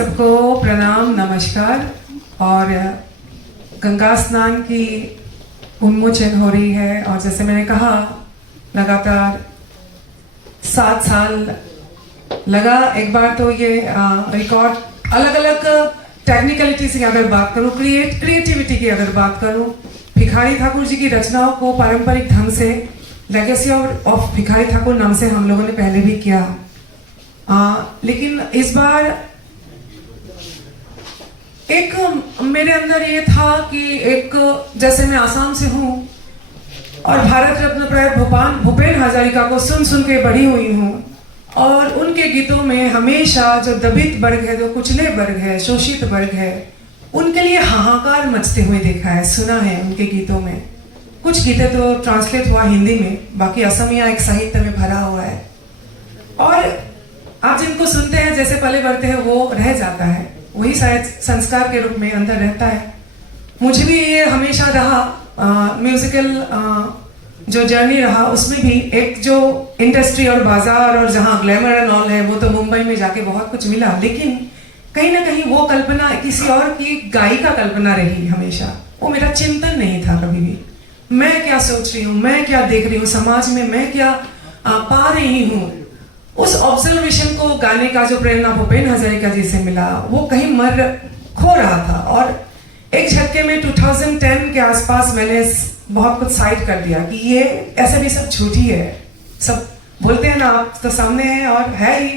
सबको प्रणाम नमस्कार। और गंगा स्नान की उन्मोचन हो रही है और जैसे मैंने कहा लगातार 7 साल लगा। एक बार तो ये रिकॉर्ड अलग अलग टेक्निकलिटीज की अगर बात करूं, क्रिएटिविटी की अगर बात करूं, भिखारी ठाकुर जी की रचनाओं को पारंपरिक ढंग से लेगेसी ऑफ भिखारी ठाकुर नाम से हम लोगों ने पहले भी किया। लेकिन इस बार एक मेरे अंदर ये था कि एक जैसे मैं आसाम से हूँ और भारत रत्न प्रयात भूपेन हजारिका को सुन सुन के बड़ी हुई हूँ और उनके गीतों में हमेशा जो दबित वर्ग है, जो कुचले वर्ग है, शोषित वर्ग है, उनके लिए हाहाकार मचते हुए देखा है, सुना है उनके गीतों में। कुछ गीतें तो ट्रांसलेट हुआ हिंदी में, बाकी असमिया एक साहित्य में भरा हुआ है और आप जिनको सुनते हैं जैसे पले बढ़ते हैं वो रह जाता है, वही शायद संस्कार के रूप में अंदर रहता है। मुझे भी ये हमेशा रहा म्यूजिकल जो जर्नी रहा, उसमें भी एक जो इंडस्ट्री और बाजार और जहाँ ग्लैमर एंड ऑल है वो तो मुंबई में जाके बहुत कुछ मिला, लेकिन कहीं ना कहीं वो कल्पना किसी और की गायिका कल्पना रही हमेशा। वो मेरा चिंतन नहीं था कभी भी, मैं क्या सोच रही हूँ, मैं क्या देख रही हूँ समाज में, मैं क्या पा रही हूँ। उस ऑब्जर्वेशन को गाने का जो प्रेरणा भूपेन हजारिका जी से मिला वो कहीं खो रहा था और एक झटके में 2010 के आसपास मैंने बहुत कुछ साइड कर दिया कि ये ऐसे भी सब झूठी है। सब बोलते हैं ना आप तो सामने है और है ही,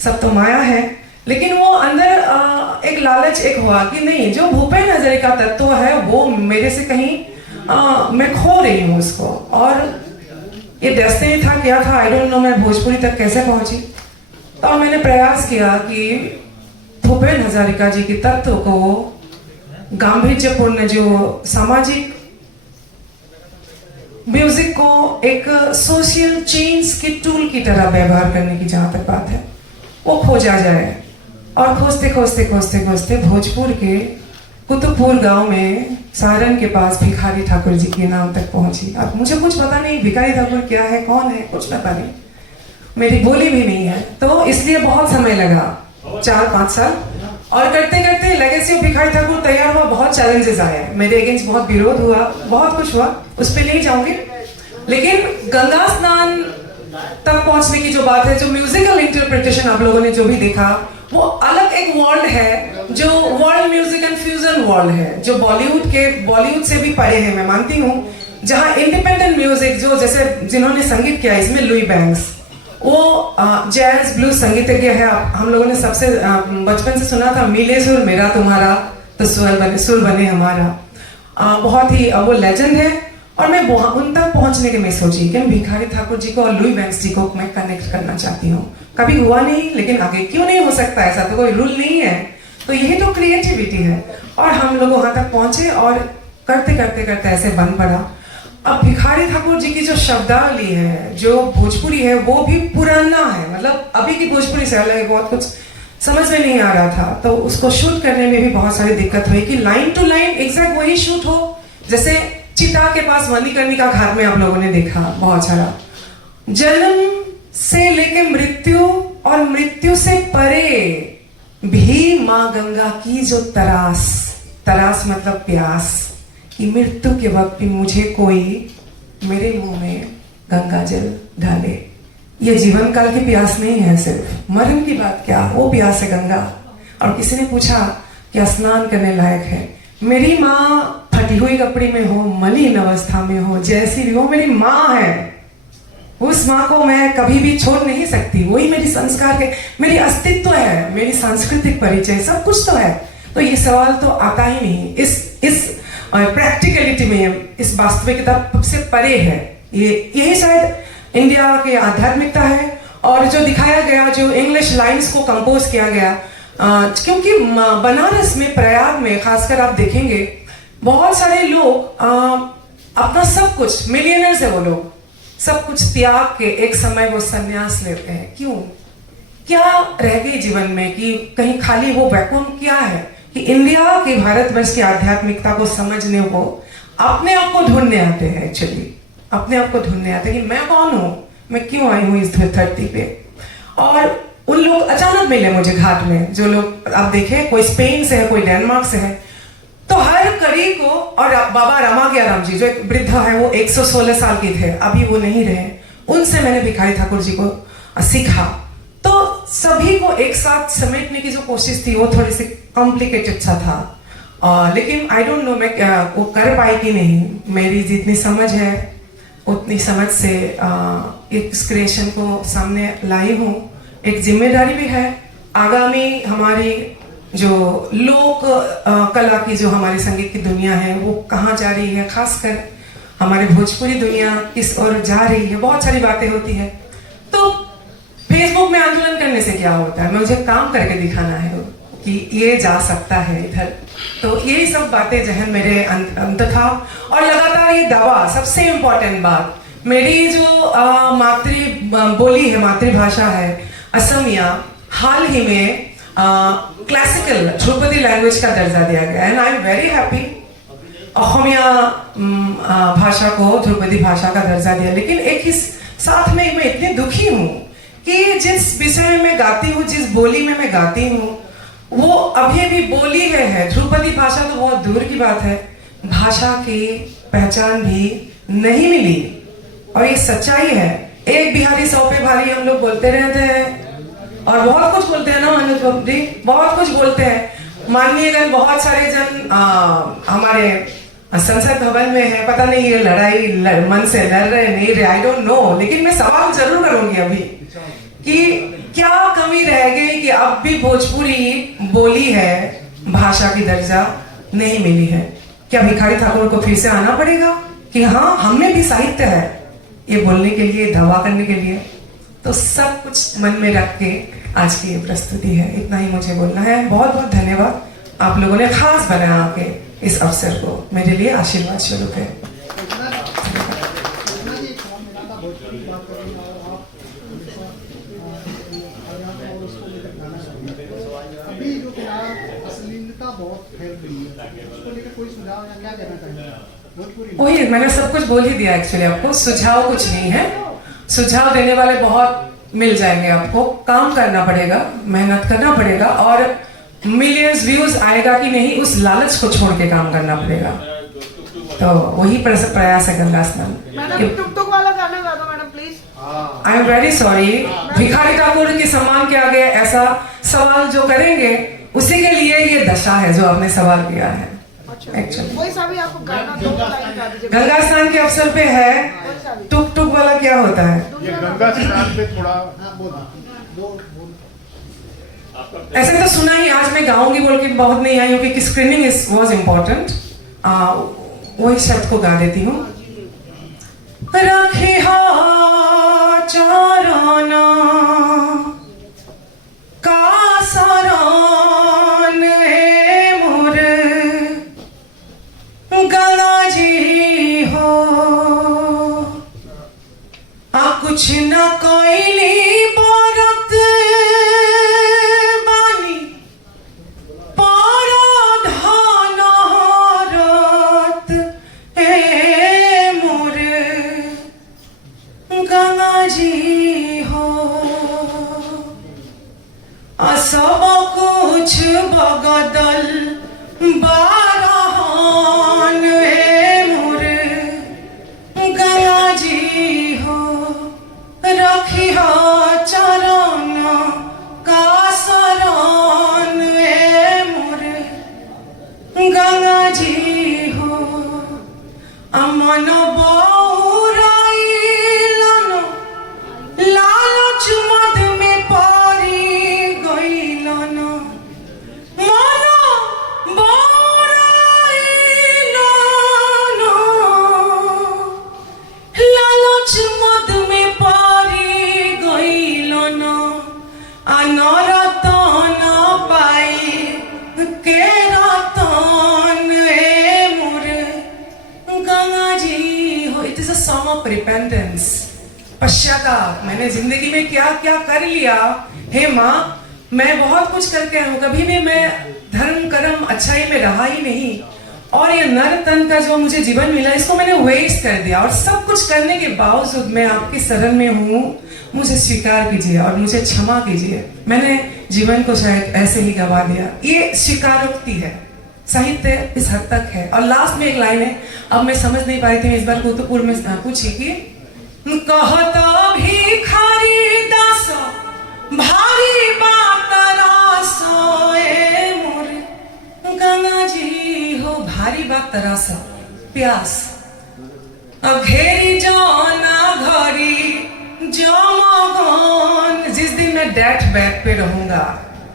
सब तो माया है, लेकिन वो अंदर एक लालच एक हुआ कि नहीं, जो भूपेन हजारिका तत्व है वो मेरे से कहीं मैं खो रही हूँ उसको। और ये डेस्टिनी था, क्या था आई डोंट नो, मैं भोजपुरी तक कैसे पहुंची। तो मैंने प्रयास किया कि भूपेन हजारिका जी के तत्व को गांभीर्यपूर्ण जो सामाजिक म्यूजिक को एक सोशल चेंज की टूल की तरह व्यवहार करने की जहां तक बात है वो खोजा जाए। और खोजते खोजते खोजते खोजते भोजपुर के कुतुबपुर गांव में सारण के पास भिखारी ठाकुर जी के नाम तक पहुंची। अब मुझे कुछ पता नहीं भिखारी ठाकुर क्या है, कौन है, कुछ पता नहीं, मेरी बोली भी नहीं है, तो इसलिए बहुत समय लगा 4-5 साल। और करते करते लेगेसी ऑफ भिखारी ठाकुर तैयार हुआ, बहुत चैलेंजेस आए, मेरे अगेंस्ट बहुत विरोध हुआ, बहुत कुछ हुआ, उस पर नहीं जाऊंगी। लेकिन गंगा स्नान तक पहुंचने की जो बात है, जो म्यूजिकल इंटरप्रिटेशन आप लोगों ने जो भी देखा, वो अलग एक वर्ल्ड है, जो world music and fusion world है, जो बॉलीवुड से भी परे है, मैं मानती हूँ। जहाँ इंडिपेंडेंट म्यूजिक जो जैसे जिन्होंने संगीत किया इसमें लुई बैंक्स, वो जैज ब्लूज संगीतज्ञ है। हम लोगों ने सबसे बचपन से सुना था, मिले सुर मेरा तुम्हारा तो सुर बने हमारा, बहुत ही वो लेजेंड है। और मैं उन तक पहुंचने के मैं सोची कि भिखारी ठाकुर जी को और लुई बैंक्स जी को मैं कनेक्ट करना चाहती हूँ। कभी हुआ नहीं, लेकिन आगे क्यों नहीं हो सकता, ऐसा तो कोई रूल नहीं है। तो यही तो क्रिएटिविटी है। और हम लोग वहां तक पहुंचे और करते करते करते ऐसे बन पड़ा। अब भिखारी ठाकुर जी की जो शब्दावली है, जो भोजपुरी है, वो भी पुराना है, मतलब अभी की भोजपुरी से अलग, बहुत कुछ समझ में नहीं आ रहा था। तो उसको शूट करने में भी बहुत सारी दिक्कत हुई कि लाइन टू लाइन एग्जैक्ट वही शूट हो, जैसे चिता के पास मणिकर्णिका घाट में आप लोगों ने देखा बहुत सारा। जन्म से लेके मृत्यु और मृत्यु से परे भी माँ गंगा की जो तरास मतलब प्यास, कि मृत्यु के वक्त भी मुझे कोई मेरे मुंह में गंगा जल डाले। ये जीवन काल की प्यास नहीं है, सिर्फ मरण की बात क्या, वो प्यास है गंगा। और किसी ने पूछा क्या स्नान करने लायक है। मेरी माँ फटी हुई कपड़ी में हो, मलिन अवस्था में हो, जैसी भी हो, मेरी माँ है। उस माँ को मैं कभी भी छोड़ नहीं सकती, वही मेरी संस्कार के, मेरी अस्तित्व है, मेरी सांस्कृतिक परिचय, सब कुछ तो है। तो ये सवाल तो आता ही नहीं, इस प्रैक्टिकलिटी में, इस वास्तविकता से परे है। यही शायद इंडिया की आध्यात्मिकता है। और जो दिखाया गया, जो इंग्लिश लाइन्स को कंपोज किया गया, क्योंकि बनारस में, प्रयाग में खासकर आप देखेंगे बहुत सारे लोग अपना सब कुछ, मिलियनर्स है वो लोग, सब कुछ त्याग के एक समय वो संन्यास लेते हैं। क्यों, क्या रह गई जीवन में कि कहीं खाली वो वैक्यूम क्या है कि इंडिया के, भारतवर्ष की आध्यात्मिकता को समझने को अपने आप को ढूंढने आते हैं। एक्चुअली अपने आप को ढूंढने आते हैं कि मैं कौन हूं, मैं क्यों आई हूं इस धरती पे। और उन लोग अचानक मिले मुझे घाट में, जो लोग आप देखें कोई स्पेन से है, कोई डेनमार्क से है। तो हर कड़ी को, और बाबा रामाज्ञाराम जी जो एक वृद्ध है, वो 116 साल के थे, अभी वो नहीं रहे, उनसे मैंने भिखारी ठाकुर जी को सीखा। तो सभी को एक साथ समेटने की जो कोशिश थी वो थोड़ी सी कॉम्प्लिकेटेड सा था, लेकिन आई डोंट नो मैं वो कर पाई कि नहीं। मेरी जितनी समझ है उतनी समझ से इस क्रिएशन को सामने लाई हूँ। एक जिम्मेदारी भी है, आगामी हमारी जो लोक कला की, जो हमारी संगीत की दुनिया है वो कहाँ जा रही है, खासकर हमारे भोजपुरी दुनिया किस ओर जा रही है, बहुत सारी बातें होती है। तो फेसबुक में आंदोलन करने से क्या होता है, मुझे काम करके दिखाना है कि ये जा सकता है इधर। तो यही सब बातें जहन मेरे अंत था। और लगातार ये दवा, सबसे इम्पोर्टेंट बात, मेरी जो मातृ बोली है, मातृभाषा है असमिया, हाल ही में क्लासिकल ध्रुपदी लैंग्वेज का दर्जा दिया गया है। And I am very happy, Asamiya भाषा को ध्रुपदी भाषा का दर्जा दिया। लेकिन एक ही साथ में मैं इतनी दुखी हूँ कि जिस विषय में मैं गाती हूँ, जिस बोली में मैं गाती हूँ, वो अभी भी बोली है। ध्रुपदी भाषा तो बहुत दूर की बात है, भाषा की पहचान भी नहीं मिली। और ये सच्चाई है। एक बिहारी 100 पे भारी हम लोग बोलते रहते हैं, और बहुत कुछ बोलते हैं ना मनोज बाबू जी, बहुत कुछ बोलते हैं। माननीयगण बहुत सारे जन हमारे संसद भवन में है, पता नहीं ये लड़ाई मन से लड़ रहे नहीं रहे, आई डोंट नो। लेकिन मैं सवाल जरूर करूंगी अभी कि क्या कमी रह गई कि अब भी भोजपुरी बोली है, भाषा की दर्जा नहीं मिली है। क्या भिखारी ठाकुर को फिर से आना पड़ेगा कि हाँ हमें भी साहित्य है ये बोलने के लिए, दावा करने के लिए? तो सब कुछ मन में रख के आज की ये प्रस्तुति है। इतना ही मुझे बोलना है। बहुत बहुत धन्यवाद, आप लोगों ने खास बनाया के इस अवसर को मेरे लिए आशीर्वाद स्वरूप है। वही मैंने सब कुछ बोल ही दिया एक्चुअली आपको। सुझाव कुछ नहीं है, सुझाव देने वाले बहुत मिल जाएंगे। आपको काम करना पड़ेगा, मेहनत करना पड़ेगा, और मिलियंस व्यूज आएगा कि नहीं उस लालच को छोड़ के काम करना पड़ेगा। तो वही प्रयास है गंगा स्नान। टुक वाला गाना गा दो madam please. I am very sorry, Bhikhari Thakur के सम्मान के आगे ऐसा सवाल जो करेंगे उसी के लिए ये दशा है जो आपने सवाल किया है। गंगा स्नान के अवसर पे है, टुक टुक वाला क्या होता है? ये गंगा स्नान पे थोड़ा ऐसे तो सुना ही, आज मैं गाऊंगी बोल के बहुत नहीं आई हूँ क्योंकि स्क्रीनिंग वॉज इम्पोर्टेंट। वही शब्द को गा देती हूँ। रखे चाराना का सरान मोर गंगा जी हो, कुछ न कोयली बारत बानी पाराधान हारत ए मोर गंगा जी हो। सब कुछ बगदल बारहान ए मोर गंगा जी हो। रखी चरण का शरण ए मोर गंगा जी हो। अमन लालच मद में पारी गईलन, मन लालच मद में पारी गईलन, अनरतन पाई के रतन ए मोर गंगा जी हो। It is a song of repentance, पश्चाताप। मैंने जिंदगी में क्या क्या कर लिया, हे माँ मैं बहुत कुछ करके आया हूँ, कभी भी मैं धर्म कर्म अच्छाई में रहा ही नहीं, और ये नर तन का जो मुझे जीवन मिला इसको मैंने वेस्ट कर दिया। और सब कुछ करने के बावजूद मैं आपकी शरण में हूँ, मुझे स्वीकार कीजिए और मुझे क्षमा कीजिए, मैंने जीवन को शायद ऐसे ही गवा दिया। ये स्वीकारोक्ति है, साहित्य इस हद तक है। और लास्ट में एक लाइन है, अब मैं समझ नहीं पाई थी, मैं इस बार कुतुपुर में पूछी कि कहता भिखारी दास भारी बात रासो ए मोर गंगा जी हो, भारी बात तरासा प्यास अब घेरी जाना घड़ी जमगन। जिस दिन मैं डेथ बेड पे रहूंगा,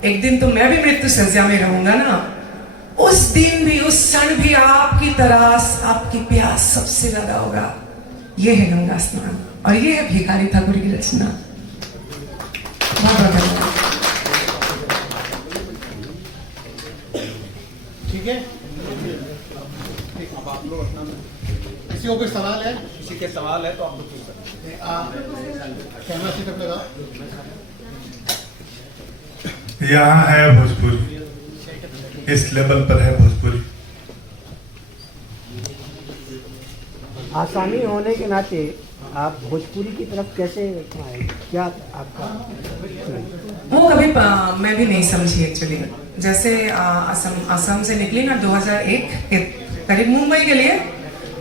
एक दिन तो मैं भी मृत्यु सज्जा में रहूंगा ना, उस दिन भी, उस क्षण भी आपकी तरास, आपकी प्यास सबसे ज्यादा होगा। ये है गंगा स्नान और ये है भिखारी ठाकुर की रचना। बहुत बहुत धन्यवाद। ठीक है, अब आप लोग अपना, किसी को कोई सवाल है? किसी के सवाल है तो आप लोग पूछ सकते कैमरा से तक लगा। यहाँ है भोजपुरी, इस लेवल पर है भोजपुरी। आसामी होने के नाते आप भोजपुरी की तरफ कैसे आए, क्या आपका? वो कभी मैं भी नहीं समझी एक्चुअली। जैसे असम से निकली ना 2001 के करीब मुंबई के लिए,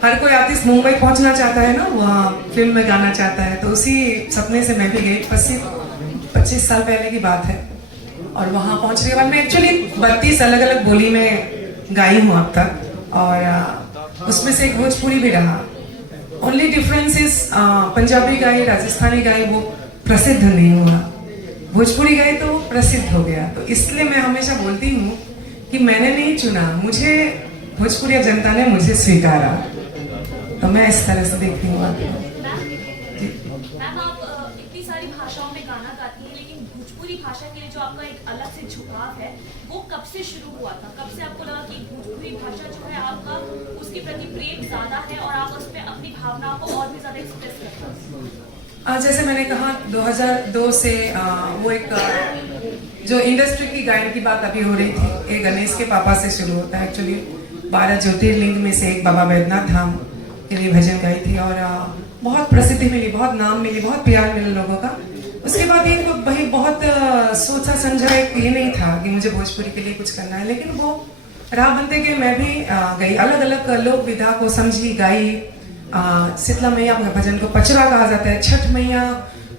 हर कोई आर्टिस्ट मुंबई पहुंचना चाहता है ना, वहाँ फिल्म में गाना चाहता है, तो उसी सपने से मैं भी गई। 25 साल पहले की बात है। और वहाँ पहुंचने के बाद मैं एक्चुअली 32 अलग अलग बोली में गाई हूँ अब तक, और उसमें से एक भोजपुरी भी रहा। ओनली डिफरेंस इज पंजाबी गाई, राजस्थानी गाई वो प्रसिद्ध नहीं हुआ, भोजपुरी गाई तो प्रसिद्ध हो गया। तो इसलिए मैं हमेशा बोलती हूँ कि मैंने नहीं चुना, मुझे भोजपुरी जनता ने मुझे स्वीकारा। तो मैं इस तरह से देखती हूँ। मैम आप इतनी सारी भाषाओं में गाना गाती हैं, लेकिन भोजपुरी भाषा के लिए जो आपका एक अलग से झुकाव है, वो कब से शुरू हुआ था? कब से आपको लगा कि भोजपुरी भाषा जो है आपका उसके प्रति प्रेम ज्यादा है और आप उसमें अपनी भावनाओं को और भी ज्यादा एक्सप्रेस करते हैं? जैसे मैंने कहा 2002 से वो एक जो इंडस्ट्री की गायन की बात अभी हो रही थी, ये गणेश के पापा से शुरू होता है। एक्चुअली 12 ज्योतिर्लिंग में से एक बाबा बैद्यनाथ धाम के लिए भजन गाई थी, और बहुत प्रसिद्धि मिली, बहुत नाम मिली, बहुत प्यार मिला लोगों का। उसके बाद एक भाई बहुत सोचा समझा, एक ये नहीं था कि मुझे भोजपुरी के लिए कुछ करना है, लेकिन वो राह बनते के मैं भी गई, अलग अलग लोक विधा को समझी, गाई। शीतला मैया भजन को पचरा कहा जाता है। छठ मैया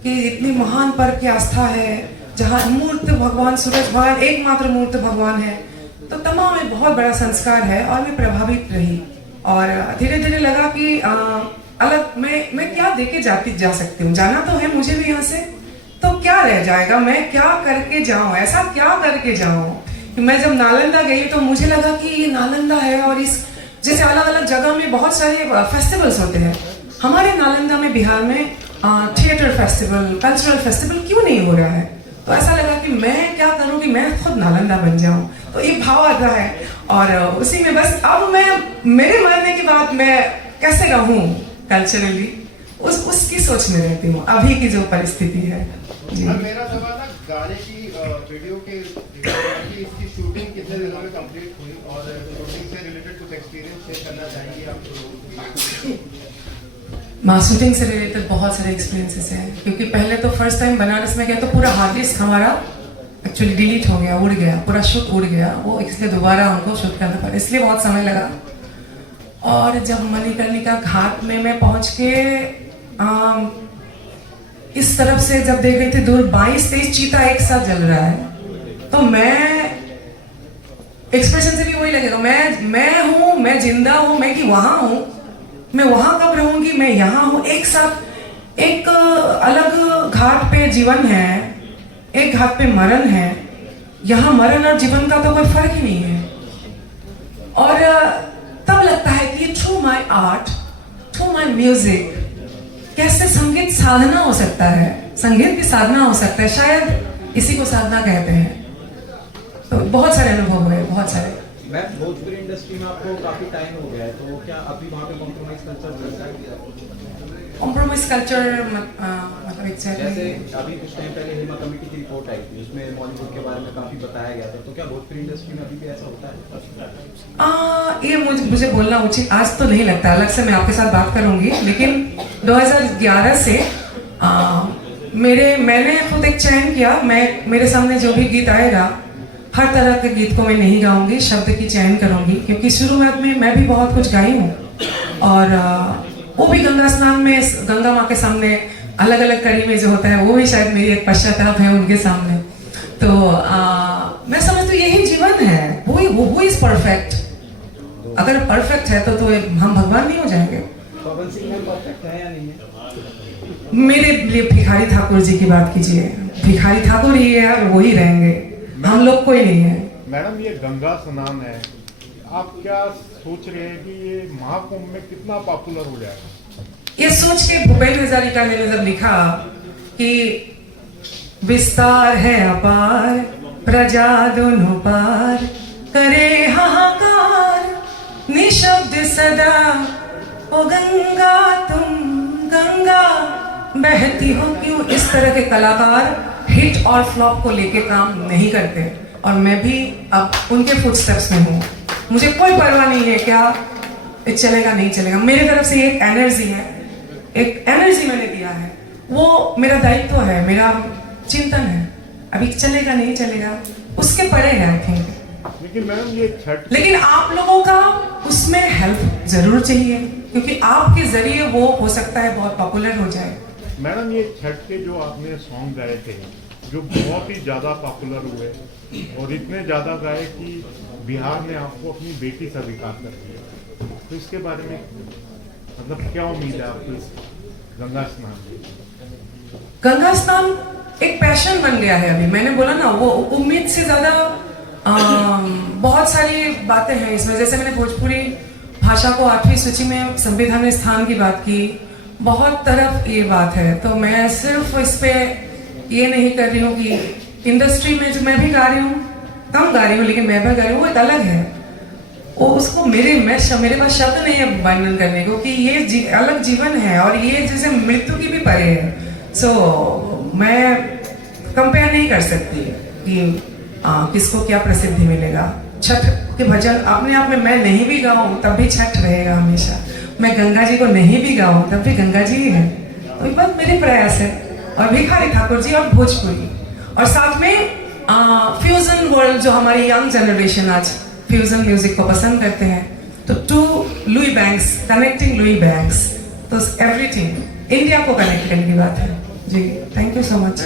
की इतनी महान पर्व की आस्था है, जहाँ मूर्त भगवान सूरज भगवान एकमात्र मूर्त भगवान है। तो तमाम एक बहुत बड़ा संस्कार है, और मैं प्रभावित रही, और धीरे धीरे लगा कि अलग मैं क्या देके जा सकती हूँ। जाना तो है मुझे भी यहाँ से, तो क्या रह जाएगा, मैं क्या करके जाऊँ, ऐसा क्या करके जाऊँ कि मैं जब नालंदा गई तो मुझे लगा कि ये नालंदा है, और इस जैसे अलग अलग जगह में बहुत सारे फेस्टिवल्स होते हैं, हमारे नालंदा में बिहार में थिएटर फेस्टिवल, कल्चरल फेस्टिवल क्यों नहीं हो रहा है? तो ऐसा लगा कि मैं क्या करूं कि मैं खुद नालंदा बन जाऊं। तो एक भाव आता है, और उसी में बस अब मैं मेरे मरने के बाद मैं कैसे रहूं कल्चरली, उसकी सोच में रहती हूँ अभी की जो परिस्थिति है। मेरा सवाल है, गाने की वीडियो के इसकी शूटिंग कितने दिनों में कंप्लीट हुई, और शूटिंग से रिलेटेड कुछ एक्सपीरियंस शेयर करना चाहेंगे आप? शूटिंग से रिलेटेड बहुत सारे एक्सपीरियंसेस हैं, क्योंकि पहले तो फर्स्ट टाइम बनारस में गया तो पूरा हार्ड डिस्क हमारा एक्चुअली डिलीट हो गया, उड़ गया, पूरा शूट उड़ गया, वो इसलिए दोबारा हमको शूट करना पड़ा, इसलिए बहुत समय लगा। और जब मणिकर्णिका घाट में मैं पहुंच के इस तरफ से जब देख रही थी दूर 22-23 चीता एक साथ जल रहा है, तो मैं एक्सप्रेशन से भी वही लगेगा, मैं हूं, मैं जिंदा हूं, मैं कि वहां हूं, मैं वहां कब रहूंगी, मैं यहाँ हूं। एक साथ एक अलग घाट पे जीवन है, एक घाट पे मरण है, यहाँ मरण और जीवन का तो कोई फर्क ही नहीं है। और तब लगता है कि through my art, through my music, कैसे संगीत साधना हो सकता है, संगीत की साधना हो सकता है, शायद इसी को साधना कहते हैं। तो बहुत सारे अनुभव हुए, बहुत सारे। मैम भोजपुरी इंडस्ट्री में आपको काफी टाइम हो गया है, तो क्या अभी वहाँ पे कॉम्प्रोमाइज कल्चर चलता है? कॉम्प्रोमाइज कल्चर मतलब जैसे अभी कुछ टाइम पहले हिमा कमेटी की रिपोर्ट आई थी, उसमें बॉलीवुड के बारे में काफी बताया गया था, तो क्या भोजपुरी इंडस्ट्री में अभी भी ऐसा होता है? ये मुझे बोलना उचित आज तो नहीं लगता, अलग से मैं आपके साथ बात करूंगी, लेकिन 2011 से मैंने खुद एक चयन किया, मेरे सामने जो भी गीत आएगा हर तरह के गीत को मैं नहीं गाऊंगी, शब्द की चयन करूंगी, क्योंकि शुरुआत में मैं भी बहुत कुछ गाई हूँ और वो भी गंगा स्नान में गंगा माँ के सामने अलग अलग कड़ी में जो होता है वो भी शायद मेरी एक पश्चाताप है उनके सामने। तो मैं समझती हूँ यही जीवन है, वो इज परफेक्ट। अगर परफेक्ट है तो हम भगवान नहीं हो जाएंगे। पवन सिंह में परफेक्ट है या नहीं है? मेरे लिए भिखारी ठाकुर जी की बात कीजिए, भिखारी ठाकुर ही है और वही रहेंगे, हम लोग कोई नहीं है। मैडम ये गंगा स्नान है, आप क्या सोच रहे हैं कि ये महाकुंभ में कितना पॉपुलर हो जाएगा? ये सोच के भूपेंद्र हजारिका ने जब लिखा कि विस्तार है अपार, प्रजा दोनों पार, करे हाहाकार, निशब्द सदा, ओ गंगा तुम गंगा बहती हो क्यों। इस तरह के कलाकार हिट और फ्लॉप को लेके काम नहीं करते और मैं भी अब उनके फुटस्टेप्स में हूँ। मुझे कोई परवाह नहीं है क्या चलेगा नहीं चलेगा, मेरी तरफ से एक एनर्जी है, एक एनर्जी मैंने दिया है, वो मेरा दायित्व है, मेरा चिंतन है। अभी चलेगा नहीं चलेगा उसके परे है आई थिंक। लेकिन मैडम ये छठ, लेकिन आप लोगों का उसमें हेल्प जरूर चाहिए, क्योंकि आपके जरिए वो हो सकता है बहुत पॉपुलर हो जाए। मैडम ये छठ के जो आपने सॉन्ग गाए थे जो बहुत ही ज़्यादा पॉपुलर हुए और इतने ज़्यादा गाए कि बिहार ने आपको अपनी बेटी स्वीकार कर दिया, तो इसके बारे में मतलब क्या उम्मीद है आपको इस गंगा स्नान में? गंगा स्नान एक पैशन बन गया है अभी, मैंने बोला ना, वो उम्मीद से ज्यादा बहुत सारी बातें हैं इसमें। जैसे मैंने भोजपुरी भाषा को 8वीं सूची में संविधान में स्थान की बात की, बहुत तरफ ये बात है, तो मैं सिर्फ इस पे ये नहीं कर रही हूँ कि इंडस्ट्री में जो मैं भी गा रही हूँ, कम गा रही हूँ लेकिन मैं भी गा रही हूँ, वो एक अलग है, वो उसको मेरे पास शब्द नहीं है वर्णन करने को कि ये अलग जीवन है और ये जैसे मृत्यु की भी परे है। सो मैं कंपेयर नहीं कर सकती कि किसको क्या प्रसिद्धि मिलेगा। छठ के भजन अपने आप में मैं नहीं भी गाऊं तब भी छठ रहेगा हमेशा, मैं गंगा जी को नहीं भी गाऊं तब भी गंगा जी ही है। तो ये बात मेरे प्रयास है, और भिखारी ठाकुर जी और भोजपुरी, और साथ में फ्यूजन वर्ल्ड, जो हमारी यंग जनरेशन आज फ्यूजन म्यूजिक को पसंद करते हैं, तो टू लुई बैंक्स, कनेक्टिंग लुई बैंक्स, तो एवरीथिंग इंडिया को कनेक्ट करने की बात है जी। Thank you so much.